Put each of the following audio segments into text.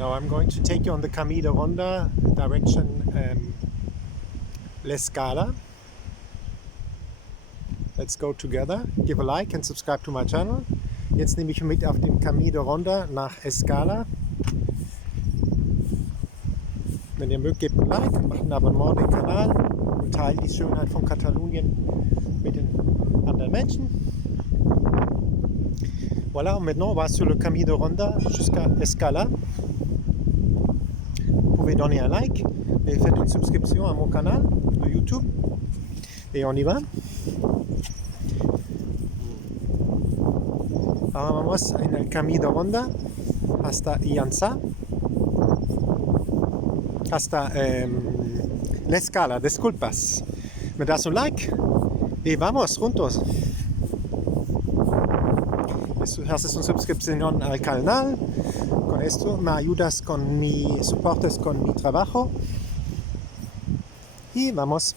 Now I'm going to take you on the Cami de Ronda direction l'escala. Let's go together. Give a like and subscribe to my channel. Jetzt nehme ich mit auf dem Cami de Ronda nach Escala. Wenn ihr mögt, gebt ein Like, macht ein Abonnement den Kanal und teilt die Schönheit von Katalonien mit den anderen Menschen. Voilà, maintenant on va sur le Cami de Ronda jusqu'à Escala. Vous pouvez donner un like et faites une subscription à mon canal de YouTube. Et on y va. Ahora vamos en el Cami de Ronda hasta Ianza. Hasta la escala, disculpas. Me das un like y vamos juntos. Haces una suscripción al canal. Con esto me ayudas con soportes con mi trabajo. Y vamos.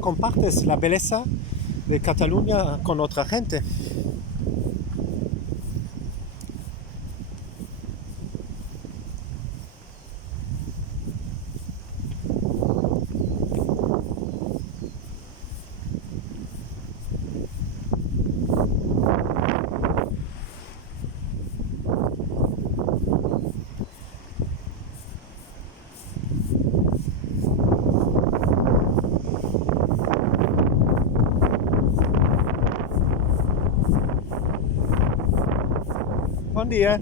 Compartes la belleza de Catalunya con otra gente. Bom dia!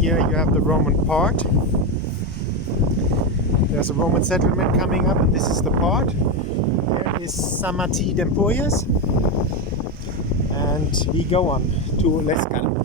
Here you have the Roman part. There's a Roman settlement coming up, and this is the part. Here is San Martí d'Empúries, and we go on to l'Escala.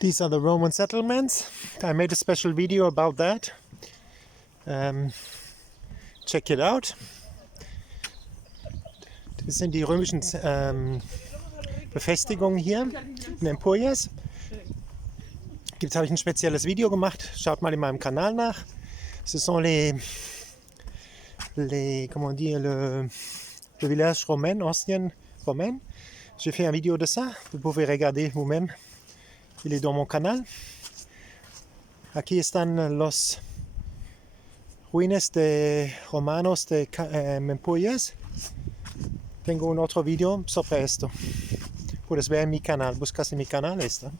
These are the Roman settlements. I made a special video about that. Check it out. Das sind die römischen Befestigungen hier in Empúries. Jetzt habe ich ein spezielles Video gemacht. Schaut mal in meinem Kanal nach. Ce sont comment dire, le village romain, ancien romain. J'ai fait un vidéo de ça. Vous pouvez regarder vous-même. Il est dans mon canal. Aquí están los ruines de romanos de Empúries. Tengo un otro video sobre esto. Puedes ver en mi canal. Buscas en mi canal esta.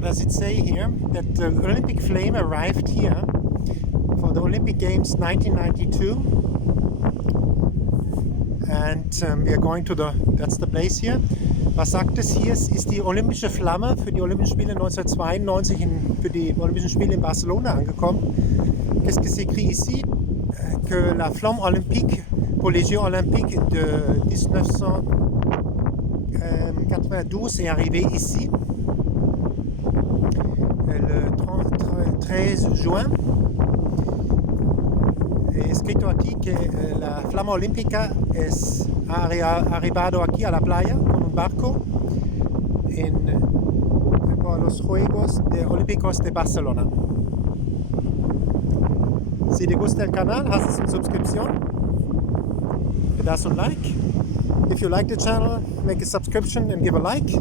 Does it say here that the Olympic flame arrived here for the Olympic Games 1992, and we are going to that's the place here. Was sagt es hier? Es ist die olympische Flamme für die Olympischen Spiele 1992 für die Olympischen Spiele in Barcelona angekommen. Qu'est-ce que c'est écrit ici? Que la flamme olympique pour les Jeux olympiques de 1992 est arrivée ici. Le 13 juin. È scritto aquí que la Flama Olímpica ha arribado aquí a la playa con un barco por los Juegos Olímpicos de Barcelona. Si te gusta el canal, haz una suscripción, le das un like. If you like the channel, make a subscription and give a like.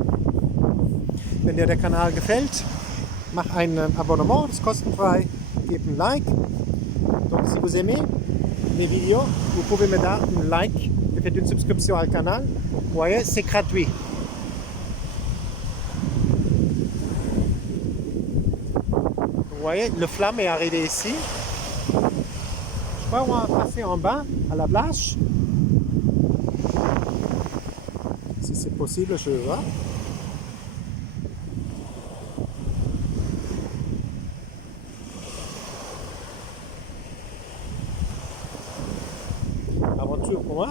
Wenn dir der Kanal gefällt, mach un abonnement, c'est kostenfrei, gib un like. Donc si vous aimez mes vidéos, vous pouvez me dar un like et faire une subscription au canal. Vous voyez, c'est gratuit. Vous voyez, le flamme est arrivé ici. Je crois qu'on va passer en bas à la plage. Si c'est possible, je vais voir. Aventure pour moi.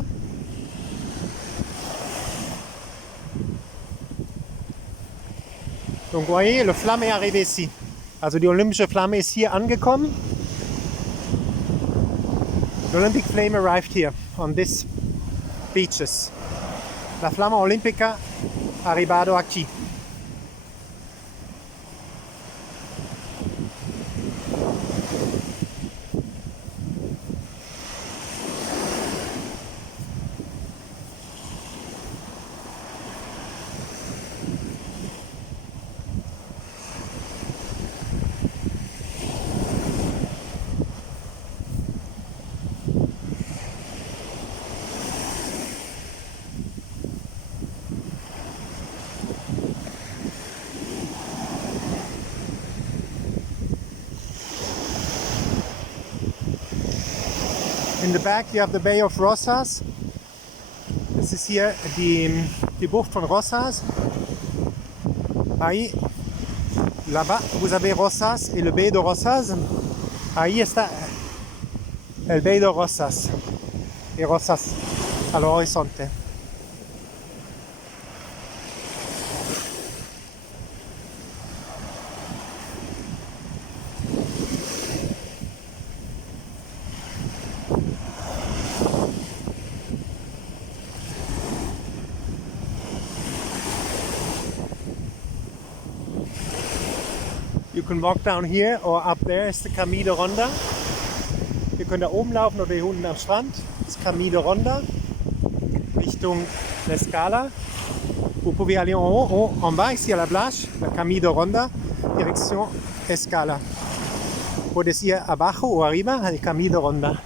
Donc vous voyez, le flamme est arrivé ici. Also die olympische Flamme ist hier angekommen. The Olympic flame arrived here on these beaches. La Flama Olímpica ha arribado aquí. In the back you have the Bay of Rosas. Das ist hier die Bucht von Rosas. Ahí, là-bas, vous avez Rosas et le Bay de Rosas. Ahí está el Bay de Rosas. Y Rosas al horizonte. can walk down here or up there is the Cami de Ronda. Ihr könnt da oben laufen oder hier unten am Strand. Das Cami de Ronda Richtung l'escala. Vous pouvez aller en haut, en bas ici à la plage, la Cami de Ronda, direction escala. Puedes ir abajo o arriba al Cami de Ronda.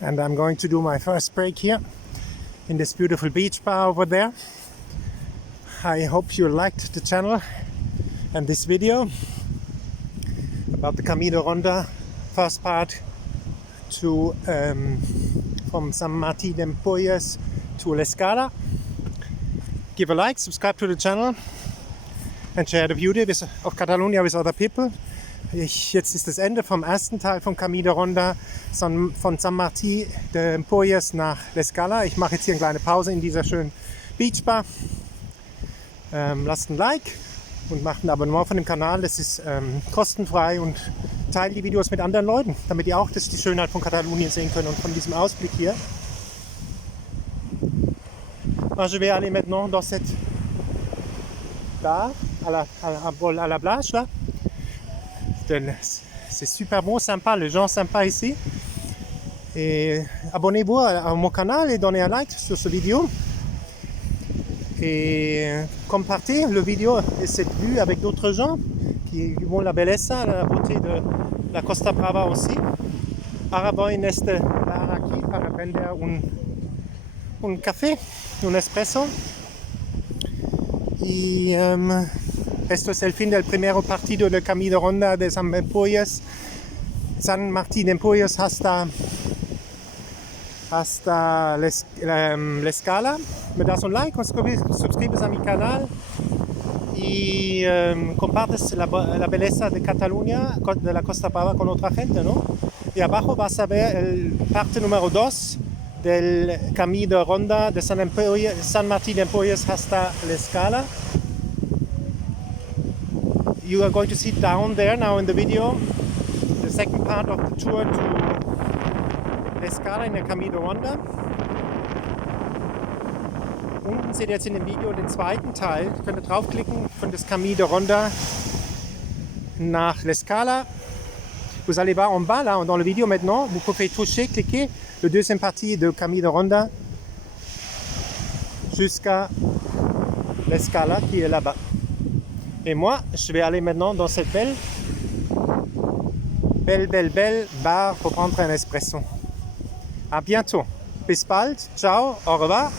And I'm going to do my first break here in this beautiful beach bar over there. I hope you liked the channel and this video about the Cami de Ronda, first part to from San Martín de Empúries to l'escala. Give a like, subscribe to the channel and share the beauty of Catalonia with other people. Jetzt ist das Ende vom ersten Teil von Cami de Ronda von San Martín de Empúries nach l'escala. Ich mache jetzt hier eine kleine Pause in dieser schönen Beachbar. Lasst ein Like und macht ein Abonnement von dem Kanal. Das ist kostenfrei und teilt die Videos mit anderen Leuten, damit ihr auch die Schönheit von Katalonien sehen könnt und von diesem Ausblick hier. Moi, je vais aller maintenant dans cette bar à la plage là. C'est super bon, sympa, les gens sympas ici. Et abonnez-vous à mon canal et donnez un like sur cette vidéo. Et compartez le vidéo et cette vue avec d'autres gens qui vont la belleza, la beauté de la Costa Brava aussi. Ahora voy en este bar aquí para prender un café, un espresso. Y esto es el fin del primer partido de Cami de Ronda de San Empúries. San Martín de Empuyos hasta l'escala. Me das un like, suscribes a mi canal y compartes la belleza de Catalunya, de la Costa Brava con otra gente, ¿no? Y abajo vas a ver el parte número 2 del Cami de Ronda de San Martín de Empuyos hasta l'escala. You are going to see down there now in the video the second part of the tour to l'escala in der Cami de Ronda. Unten seht ihr jetzt in dem Video den zweiten Teil. Könnt ihr draufklicken von das Cami de Ronda nach l'escala. Vous allez voir en bas là, dans le vidéo maintenant, vous pouvez toucher, cliquer la deuxième partie de Cami de Ronda jusqu'à l'escala qui est là-bas. Et moi, je vais aller maintenant dans cette belle bar pour prendre un espresso. À bientôt. Bis bald. Ciao. Au revoir.